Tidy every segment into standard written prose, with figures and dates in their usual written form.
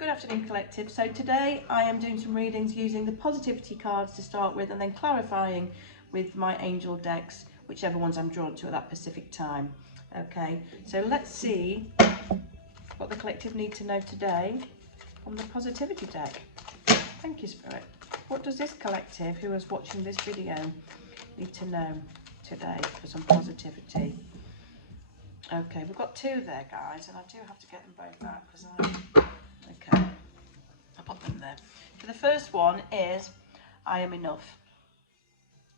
Good afternoon, collective. So today I am doing some readings using the positivity cards to start with, and then clarifying with my angel decks, whichever ones I'm drawn to at that specific time. Okay, so let's see what the collective need to know today from the positivity deck. Thank you, Spirit. What does this collective who is watching this video need to know today for some positivity? Okay, we've got two there, guys, and I do have to get them both out because okay, I'll put them there. So the first one is, I am enough.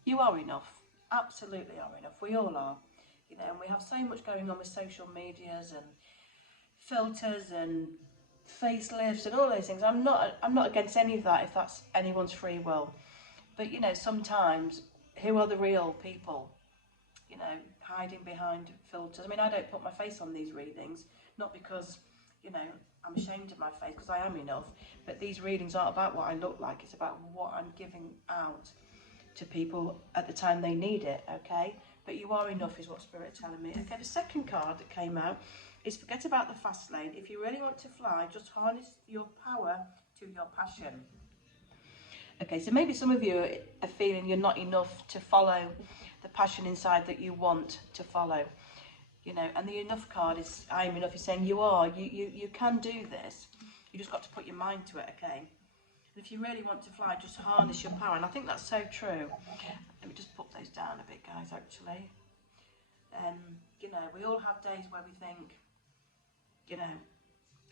You are enough. Absolutely are enough. We all are. You know, and we have so much going on with social medias and filters and facelifts and all those things. I'm not against any of that if that's anyone's free will. But you know, sometimes who are the real people? You know, hiding behind filters. I mean, I don't put my face on these readings, not because, you know, I'm ashamed of my face, because I am enough, but these readings aren't about what I look like, it's about what I'm giving out to people at the time they need it, okay? But you are enough is what Spirit is telling me. Okay, the second card that came out is forget about the fast lane. If you really want to fly, just harness your power to your passion. Okay, so maybe some of you are feeling you're not enough to follow the passion inside that you want to follow, you know, and the enough card is, I am enough, is saying you are, you can do this, you just got to put your mind to it, okay? And if you really want to fly, just harness your power, and I think that's so true. Let me just put those down a bit, guys, actually. You know, we all have days where we think, you know,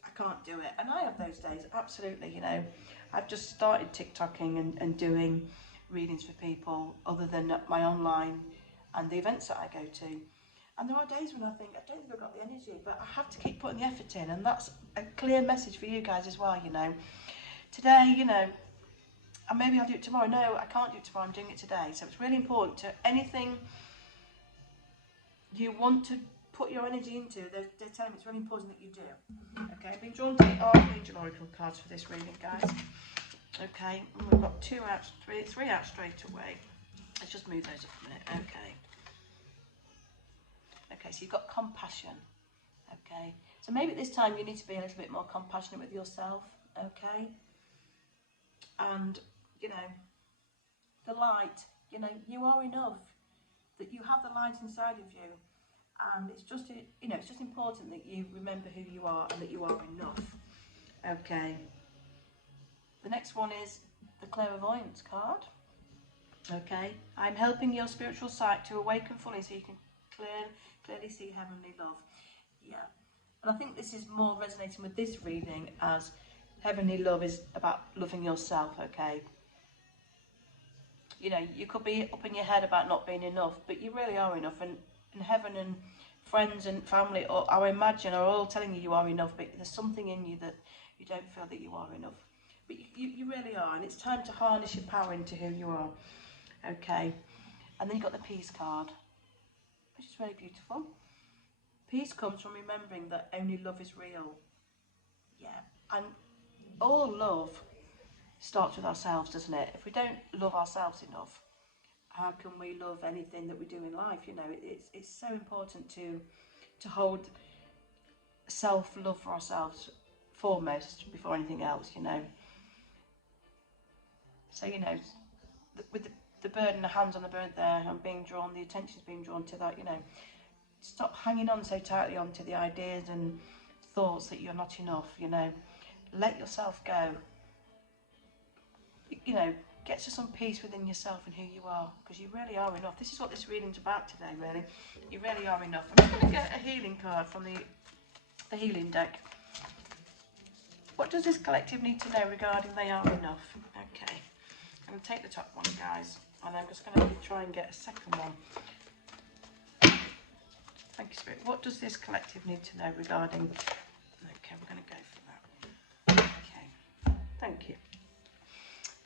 I can't do it, and I have those days, absolutely. You know, I've just started TikToking and doing readings for people other than my online and the events that I go to, and there are days when I think I don't think I've got the energy, but I have to keep putting the effort in, and that's a clear message for you guys as well. You know, today, you know, and maybe I'll do it tomorrow. No, I can't do it tomorrow, I'm doing it today. So it's really important to anything you want to put your energy into, they're telling me it's really important that you do. Okay, I've been drawn to the Archangel Oracle cards for this reading, guys. Okay, and we've got three out straight away. Let's just move those up a minute. Okay. Okay, so you've got compassion. Okay, so maybe at this time you need to be a little bit more compassionate with yourself. Okay, and you know, the light. You know, you are enough. That you have the light inside of you. And it's just, you know, it's just important that you remember who you are and that you are enough. Okay. The next one is the clairvoyance card. Okay. I'm helping your spiritual sight to awaken fully so you can clearly see heavenly love. Yeah. And I think this is more resonating with this reading, as heavenly love is about loving yourself, okay? You know, you could be up in your head about not being enough, but you really are enough, and heaven and friends and family, or I imagine, are all telling you are enough, but there's something in you that you don't feel that you are enough. But you really are, and it's time to harness your power into who you are. Okay, and then you've got the peace card, which is very beautiful. Peace comes from remembering that only love is real. Yeah, and all love starts with ourselves, doesn't it? If we don't love ourselves enough, how can we love anything that we do in life? You know, it's so important to hold self-love for ourselves foremost before anything else, you know. So, you know, with the bird and the hands on the bird there, and being drawn, the attention's being drawn to that, you know. Stop hanging on so tightly onto the ideas and thoughts that you're not enough, you know. Let yourself go. You know, get to some peace within yourself and who you are, because you really are enough. This is what this reading's about today, really. You really are enough. I'm just going to get a healing card from the healing deck. What does this collective need to know regarding they are enough? Okay, I'm going to take the top one, guys, and I'm just going to try and get a second one. Thank you, Spirit. What does this collective need to know regarding... Okay, we're going to go for that. Okay, thank you.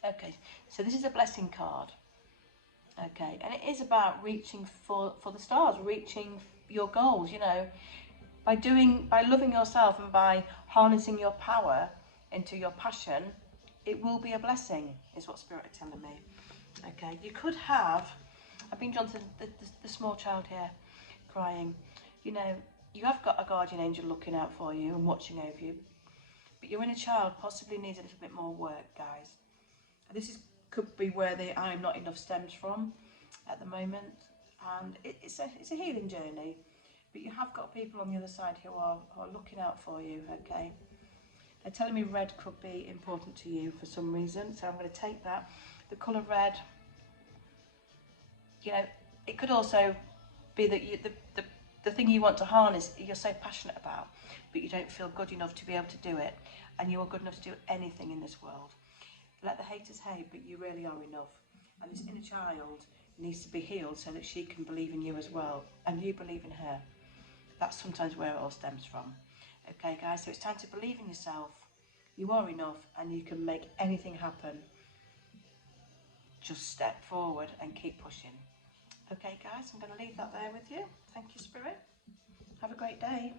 Okay, so this is a blessing card. Okay, and it is about reaching for the stars, reaching your goals, you know, by loving yourself and by harnessing your power into your passion. It will be a blessing, is what Spirit are telling me. Okay, you could have, I've been drawn to the small child here crying. You know, you have got a guardian angel looking out for you and watching over you, But your inner child possibly needs a little bit more work, guys. Could be where the I'm not enough stems from at the moment, and it's a healing journey. But you have got people on the other side who are looking out for you, okay? They're telling me red could be important to you for some reason, so I'm going to take that. The colour red, you know, it could also be that the thing you want to harness, you're so passionate about, but you don't feel good enough to be able to do it, and you are good enough to do anything in this world. Let the haters hate, but you really are enough. And this inner child needs to be healed so that she can believe in you as well, and you believe in her. That's sometimes where it all stems from. Okay, guys, so it's time to believe in yourself. You are enough, and you can make anything happen. Just step forward and keep pushing. Okay, guys, I'm going to leave that there with you. Thank you, Spirit. Have a great day.